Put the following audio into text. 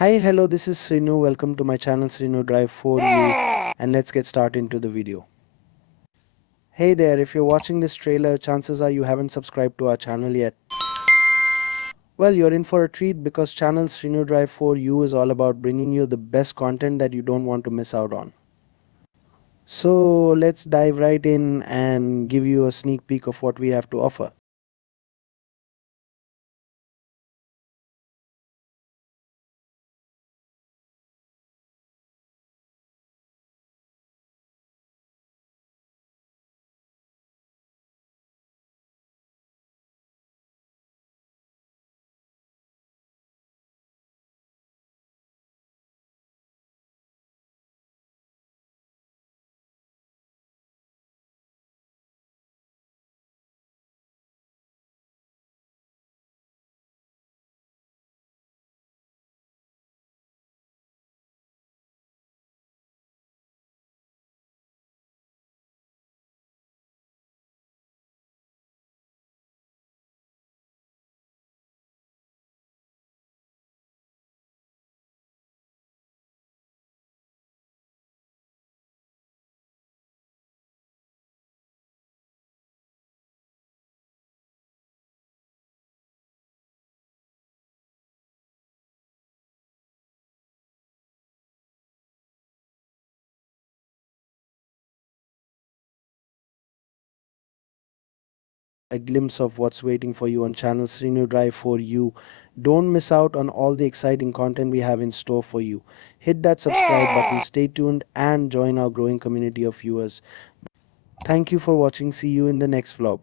Hi, hello, this is Srinu. Welcome to my channel Srinu Drive for You, and let's get started into the video. Hey there, if you're watching this trailer, chances are you haven't subscribed to our channel yet. Well, you're in for a treat because channel Srinu Drive for You is all about bringing you the best content that you don't want to miss out on. So let's dive right in and give you a sneak peek of what we have to offer. A glimpse of what's waiting for you on channel Srinu Drive for You. Don't miss out on all the exciting content we have in store for you. Hit that subscribe button, stay tuned, and join our growing community of viewers. Thank you for watching. See you in the next vlog.